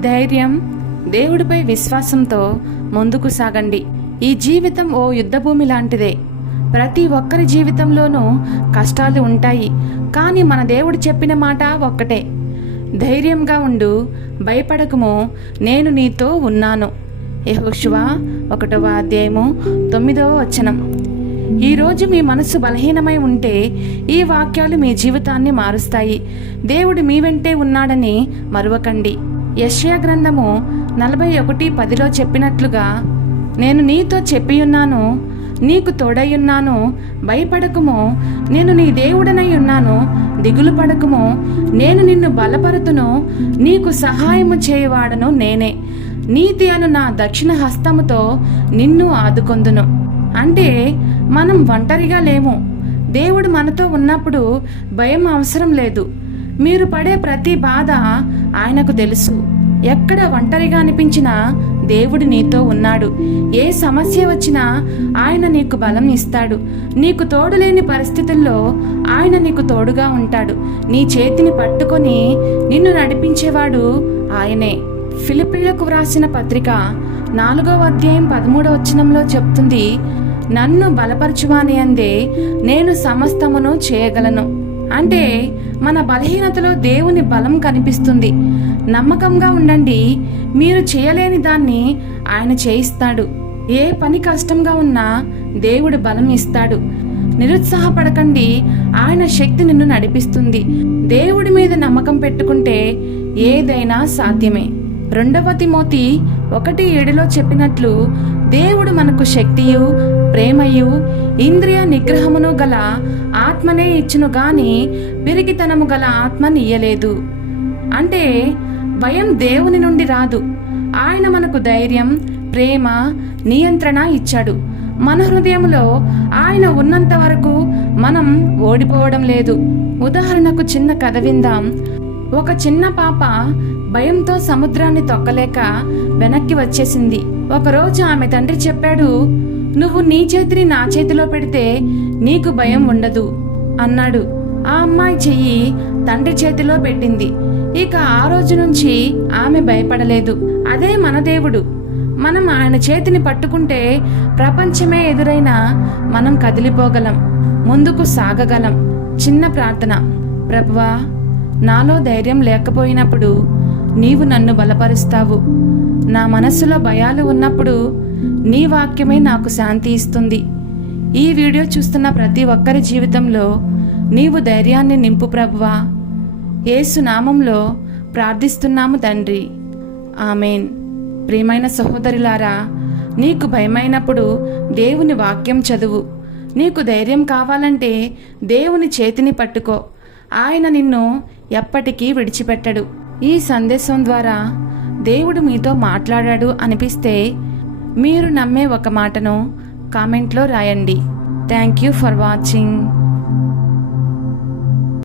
ధైర్యం దేవుడిపై విశ్వాసంతో ముందుకు సాగండి. ఈ జీవితం ఓ యుద్ధభూమి లాంటిదే. ప్రతి ఒక్కరి జీవితంలోనూ కష్టాలు ఉంటాయి కానీ మన దేవుడు చెప్పిన మాట ఒక్కటే. ధైర్యంగా ఉండు భయపడకము నేను నీతో ఉన్నాను. యెహోషువ ఒకటవ అధ్యాయము తొమ్మిదవ వచనం. ఈరోజు మీ మనసు బలహీనమై ఉంటే ఈ వాక్యాలు మీ జీవితాన్ని మారుస్తాయి. దేవుడు మీ వెంటే ఉన్నాడని మరువకండి. యష్యా గ్రంథము నలభై ఒకటి పదిలో చెప్పినట్లుగా నేను నీతో చెప్పియున్నాను నీకు తోడయ్యున్నాను భయపడకుము నేను నీ దేవుడనై ఉన్నాను దిగులు పడకుము నేను నిన్ను బలపరుతును నీకు సహాయము చేయవాడను నేనే. నీతి అను నా దక్షిణ హస్తముతో నిన్ను ఆదుకొందును. అంటే మనం ఒంటరిగా లేము. దేవుడు మనతో ఉన్నప్పుడు భయం అవసరం లేదు. మీరు పడే ప్రతి బాధ ఆయనకు తెలుసు. ఎక్కడ ఒంటరిగా అనిపించినా దేవుడు నీతో ఉన్నాడు. ఏ సమస్య వచ్చినా ఆయన నీకు బలం ఇస్తాడు. నీకు తోడులేని పరిస్థితుల్లో ఆయన నీకు తోడుగా ఉంటాడు. నీ చేతిని పట్టుకొని నిన్ను నడిపించేవాడు ఆయనే. ఫిలిపిలకు వ్రాసిన పత్రిక నాలుగవ అధ్యాయం పదమూడవ వచనంలో చెప్తుంది నన్ను బలపరచువాని అందే నేను సమస్తమును చేయగలను. అంటే మన బలహీనతలో దేవుని బలం కనిపిస్తుంది. నమ్మకంగా ఉండండి. మీరు చేయలేని దాన్ని ఆయన చేయిస్తాడు. ఏ పని కష్టంగా ఉన్నా దేవుడు బలం ఇస్తాడు. నిరుత్సాహపడకండి. ఆయన శక్తి నిన్ను నడిపిస్తుంది. దేవుడి మీద నమ్మకం పెట్టుకుంటే ఏదైనా సాధ్యమే. రెండవ తిమోతి ఒకటి ఏడులో చెప్పినట్లు దేవుడు మనకు శక్తియు ప్రేమయు ఇంద్రియ నిగ్రహమును గల ఆత్మనే ఇచ్చును గాని పిరిగితనము గల ఆత్మనియ్యలేదు అంటే భయం దేవుని నుండి రాదు. ఆయన మనకు ధైర్యం ప్రేమ నియంత్రణ ఇచ్చాడు. మన హృదయంలో ఆయన ఉన్నంత వరకు మనం ఓడిపోవడం లేదు. ఉదాహరణకు చిన్న కథ విందాం. ఒక చిన్న పాప భయంతో సముద్రాన్ని తొక్కలేక వెనక్కి వచ్చేసింది. ఒకరోజు ఆమె తండ్రి చెప్పాడు నువ్వు నీ చేతిని నా చేతిలో పెడితే నీకు భయం ఉండదు అన్నాడు. ఆ అమ్మాయి చెయ్యి తండ్రి చేతిలో పెట్టింది. ఇక ఆ రోజు నుంచి ఆమె భయపడలేదు. అదే మన దేవుడు. మనం ఆయన చేతిని పట్టుకుంటే ప్రపంచమే ఎదురైనా మనం కదిలిపోగలం ముందుకు సాగగలం. చిన్న ప్రార్థన. ప్రభువా నాలో ధైర్యం లేకపోయినప్పుడు నీవు నన్ను బలపరుస్తావు. నా మనస్సులో భయాలు ఉన్నప్పుడు నీ వాక్యమే నాకు శాంతి ఇస్తుంది. ఈ వీడియో చూస్తున్న ప్రతి ఒక్కరి జీవితంలో నీవు ధైర్యాన్ని నింపు ప్రభువా. యేసు నామంలో ప్రార్థిస్తున్నాము తండ్రి. ఆమెన్. ప్రియమైన సహోదరులారా నీకు భయమైనప్పుడు దేవుని వాక్యం చదువు. నీకు ధైర్యం కావాలంటే దేవుని చేతిని పట్టుకో. ఆయన నిన్ను ఎప్పటికీ విడిచిపెట్టడు. ఈ సందేశం ద్వారా దేవుడు మీతో మాట్లాడాడు అనిపిస్తే మీరు నమ్మే ఒక మాటను కామెంట్లో రాయండి. Thank you for watching